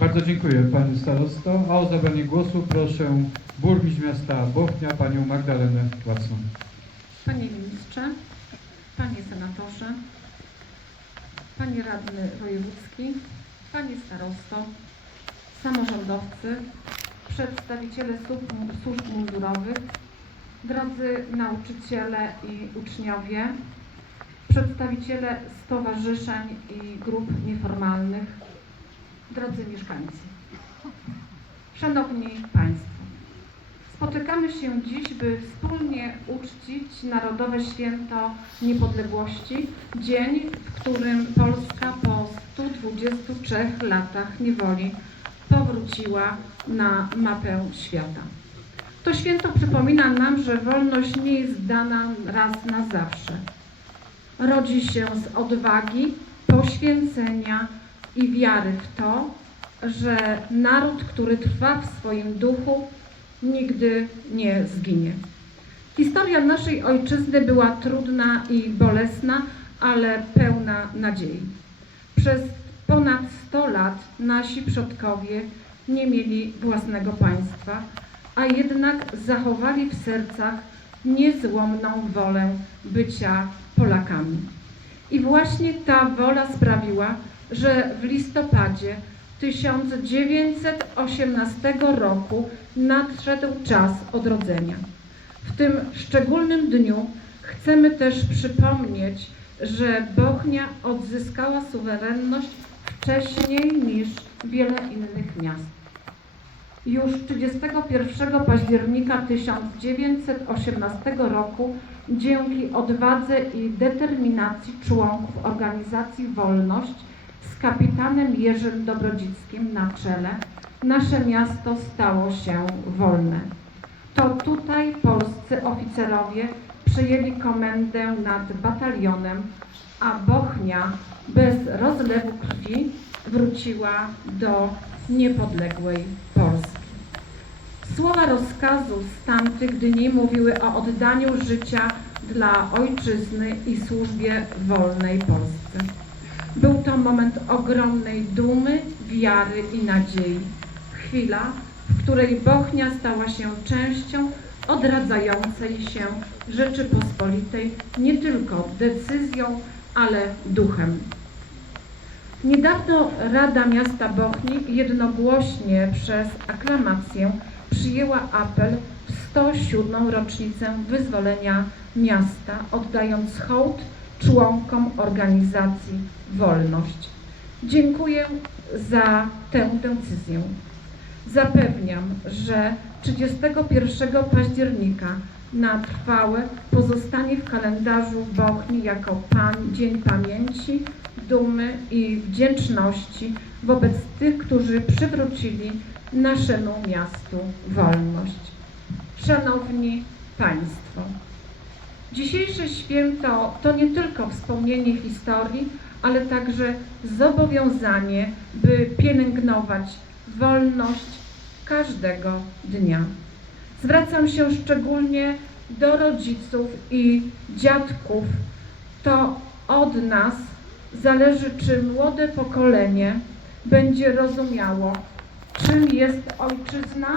Bardzo dziękuję Pani Starosto. A o zabranie głosu proszę burmistrz miasta Bochnia, Panią Magdalenę Łacną. Panie Ministrze, Panie Senatorze, Panie Radny Wojewódzki, Panie Starosto, samorządowcy, przedstawiciele służb mundurowych, drodzy nauczyciele i uczniowie, przedstawiciele stowarzyszeń i grup nieformalnych, drodzy mieszkańcy. Szanowni Państwo, Spotykamy się dziś, by wspólnie uczcić Narodowe Święto Niepodległości, dzień, w którym Polska po 123 latach niewoli powróciła na mapę świata. To święto przypomina nam, że wolność nie jest dana raz na zawsze. Rodzi się z odwagi, poświęcenia i wiary w to, że naród, który trwa w swoim duchu, nigdy nie zginie. Historia naszej ojczyzny była trudna i bolesna, ale pełna nadziei. Przez ponad 100 lat nasi przodkowie nie mieli własnego państwa, a jednak zachowali w sercach niezłomną wolę bycia Polakami. I właśnie ta wola sprawiła, że w listopadzie 1918 roku nadszedł czas odrodzenia. W tym szczególnym dniu chcemy też przypomnieć, że Bochnia odzyskała suwerenność wcześniej niż wiele innych miast. Już 31 października 1918 roku dzięki odwadze i determinacji członków organizacji Wolność z kapitanem Jerzym Dobrodzickim na czele nasze miasto stało się wolne. To tutaj polscy oficerowie przejęli komendę nad batalionem, a Bochnia bez rozlewu krwi wróciła do niepodległej Polski. Słowa rozkazu z tamtych dni mówiły o oddaniu życia dla ojczyzny i służbie wolnej Polsce. Był to moment ogromnej dumy, wiary i nadziei. Chwila, w której Bochnia stała się częścią odradzającej się Rzeczypospolitej nie tylko decyzją, ale duchem. Niedawno Rada Miasta Bochni jednogłośnie przez aklamację przyjęła apel w 107. rocznicę wyzwolenia miasta, oddając hołd członkom organizacji Wolność. Dziękuję za tę decyzję. Zapewniam, że 31 października na trwałe pozostanie w kalendarzu Bochni jako pan, Dzień Pamięci, Dumy i Wdzięczności wobec tych, którzy przywrócili naszemu miastu wolność. Szanowni Państwo, Dzisiejsze święto to nie tylko wspomnienie historii, ale także zobowiązanie, by pielęgnować wolność każdego dnia. Zwracam się szczególnie do rodziców i dziadków. To od nas zależy, czy młode pokolenie będzie rozumiało, czym jest ojczyzna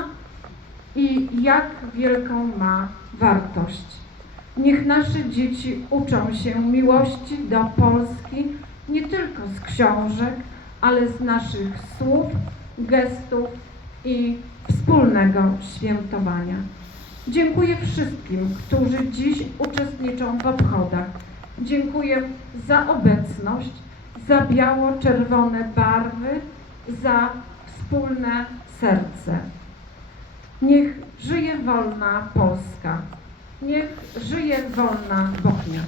i jak wielką ma wartość. Niech nasze dzieci uczą się miłości do Polski nie tylko z książek, ale z naszych słów, gestów i wspólnego świętowania. Dziękuję wszystkim, którzy dziś uczestniczą w obchodach. Dziękuję za obecność, za biało-czerwone barwy, za wspólne serce. Niech żyje wolna Polska. Niech żyje wolna Bochnia.